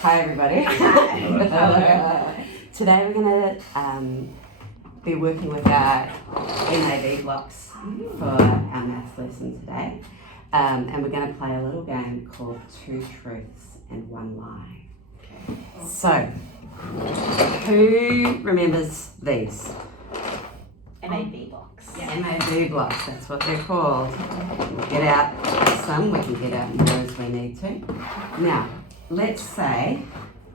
Hi everybody. Hello. Today we're going to be working with our MAB blocks for our maths lesson today. And we're going to play a little game called Two Truths and One Lie. So, who remembers these? MAB blocks. Yeah. MAB blocks, that's what they're called. We'll get out some, we can get out more as we need to. Now, let's say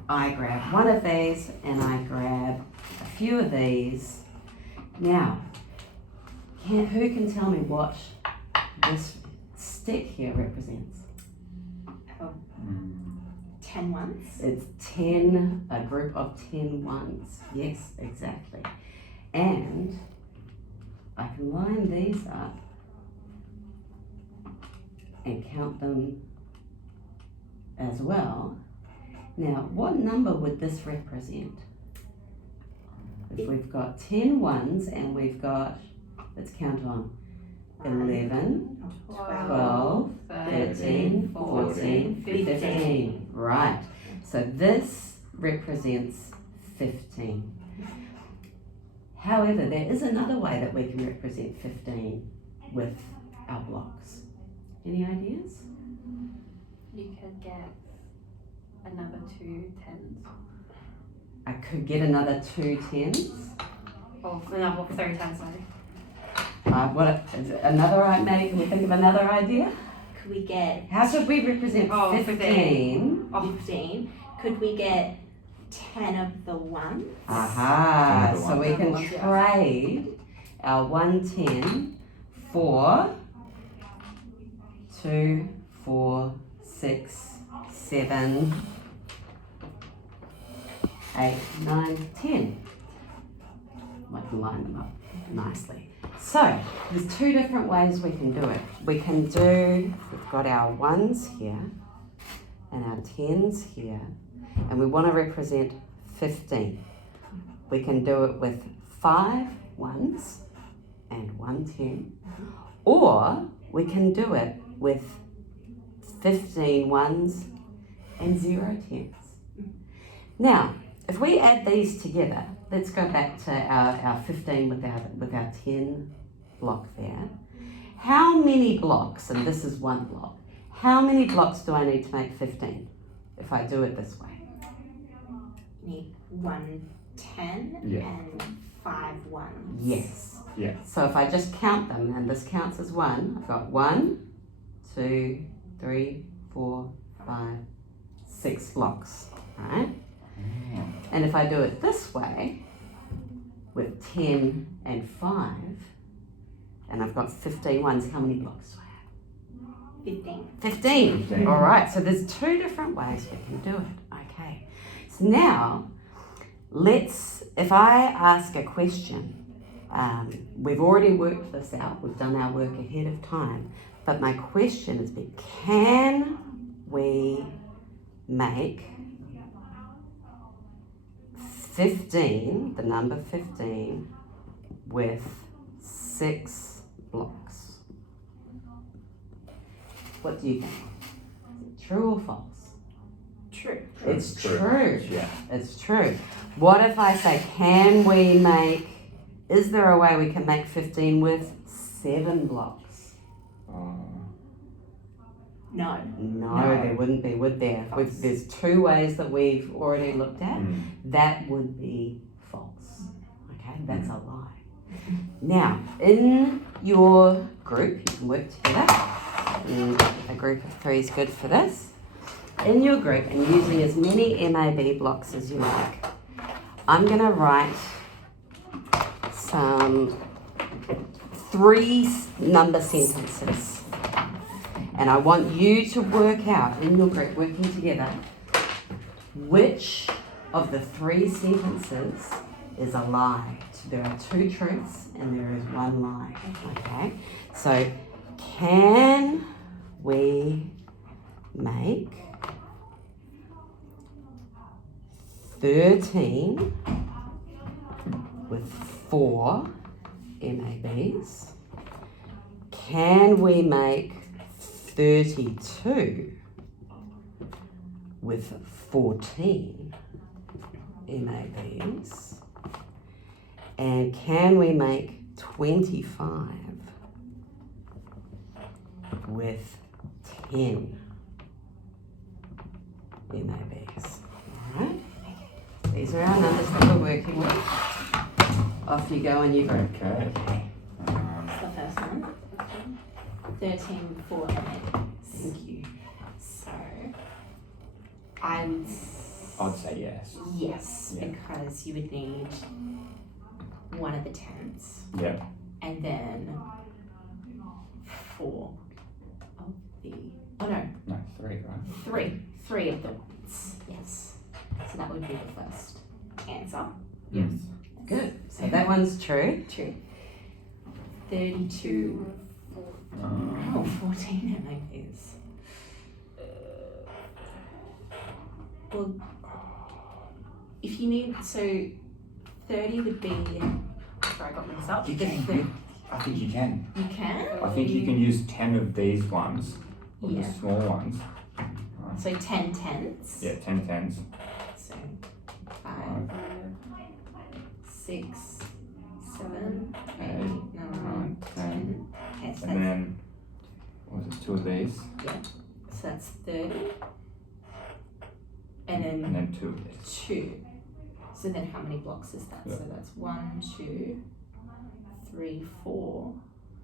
I grab one of these and I grab a few of these. Now, who can tell me what this stick here represents? 10 ones. It's 10, a group of 10 ones. Yes, exactly. And I can line these up and count them as well. Now, what number would this represent? If we've got 10 ones and we've got, let's count on, 11, 12, 13, 14, 15. Right. So this represents 15. However, there is another way that we can represent 15 with our blocks. Any ideas? You could get another 2 tens. I could get another 2 10s. Or another 3 tens, sorry. Maybe can we think of another idea? Could we get How should we represent 15? 15? Could we get 10 of the ones? Aha, so we can ones, yeah. trade our 110 for 2, 4, 6, 7, 8, 9, 10. I can line them up nicely. So, there's 2 different ways we can do it. We've got our 1s here and our 10s here, and we want to represent 15. We can do it with 5 1s and 1 10, or we can do it with 15 1s and 0 10s. Now, if we add these together, let's go back to our 15 with our 10 block there. How many blocks, and this is one block, how many blocks do I need to make 15 if I do it this way? You need 1 10 and 5 ones. Yes. Yeah. So if I just count them, and this counts as 1, I've got 1, 2, 3, 4, 5, 6 blocks, right? And if I do it this way, with 10 and 5, and I've got 15 ones, how many blocks do I have? 15. 15. All right, so there's 2 different ways we can do it. Okay. So now, if I ask a question, we've already worked this out, we've done our work ahead of time, but my question is, can we make 15, the number 15, with 6 blocks? What do you think? Is it true or false? True. It's true. Yeah. It's true. What if I say, is there a way we can make 15 with 7 blocks? No. No, there wouldn't be, would there? There's 2 ways that we've already looked at. That would be false. Okay, that's a lie. Now, in your group, you can work together. A group of 3 is good for this. In your group, and using as many MAB blocks as you like, I'm going to write some 3 number sentences. And I want you to work out, in your group, working together, which of the 3 sentences is a lie. There are 2 truths and there is 1 lie. Okay? So, can we make 13 with 4 MABs? Can we make 32 with 14 MABs? And can we make 25 with 10 MABs? Alright, these are our numbers that we're working with. Off you go and you go. Okay. That's the first one. 13 for MABs. Thank you. So I would I'd say yes. yes, Yeah. because you would need one of the tens Yeah. and then 4 of the No, 3, right? three of the ones. Yes. So that would be the first answer. Yes. Good. So that one's true. True. 32. Oh, 14 MABs. Well, if you need, so 30 would be, Sorry, I got mixed up. You can. I think you can. you can? I think you can use 10 of these ones, or Yeah. the small ones. So 10 tens. Yeah, 10 tens. So 5, 6, 7, 8, 9, 10. Okay, so And then, what was it, 2 of these, so that's 30. And and then then 2 of these. 2. So then how many blocks is that? Yeah. So that's 1, 2, 3, 4.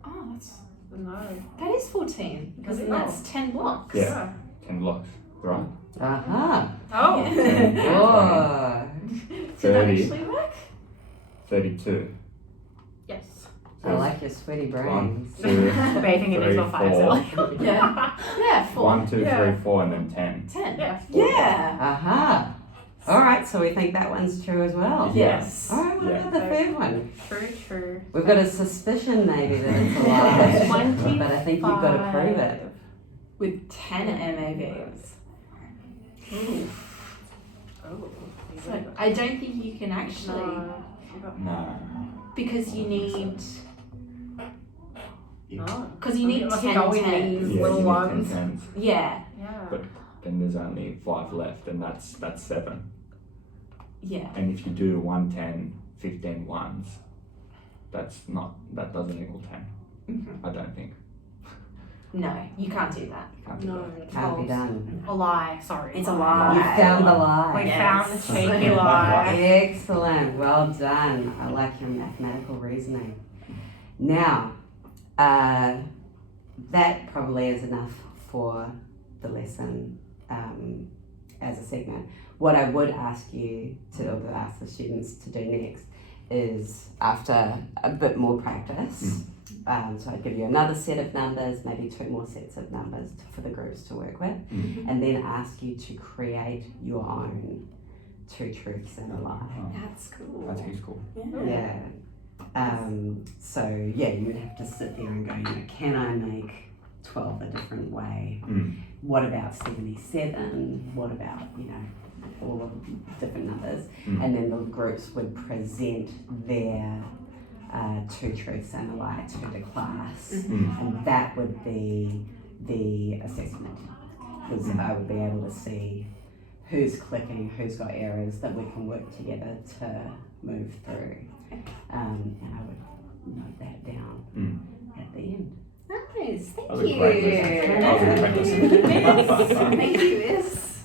Oh, that's, No. that is 14. Because then Oh. that's 10 blocks. Yeah. 10 blocks, right? Aha. Oh. Oh. Did that 30. actually work? 32. Yes. I like your sweaty brains. 1, 2, The bathing image 3, on fire 4. cell. Yeah. Yeah, 4. 1, 2, Yeah. 3, 4, and then 10. 10. Yeah. Yeah. Aha. All right, so we think that one's true as well. Yes. All right, what Yeah. about the third one? True. We've got a suspicion maybe that it's a lie, 25. but I think you've got to prove it. With 10 MABs. Ooh. Oh. So I don't think you can actually, No. because you need, No. because you need Unless 10 you go with tens. these Yeah, little you need ones. 10 tens. Yeah. Yeah. But then there's only 5 left, and that's 7. Yeah. And if you do 1, 10, 15 ones, that doesn't equal 10. Mhm. I don't think. No, you can't do that. You can't do No. that. Can't be done. A lie. Sorry. It's a lie. You found the We lie. Yes. found the cheeky lie. Excellent, well done. I like your mathematical reasoning. Now, that probably is enough for the lesson as a segment. What I would ask you to, or ask the students to do next, is after a bit more practice, so I'd give you another set of numbers, maybe 2 more sets of numbers for the groups to work with, and then ask you to create your own 2 truths and a lie. Oh, That's cool. that's cool. Yeah. Yeah. So yeah, you'd have to sit there and go, can I make 12 a different way? What about 77? What about, all of the different numbers? And then the groups would present their 2 truths and a lie to the class. And that would be the assessment. Because I would be able to see who's clicking, who's got errors that we can work together to move through. And I would note that down at the end. Nice. Thank That was a you. great lesson. That was a great lesson. Thank you, Miss.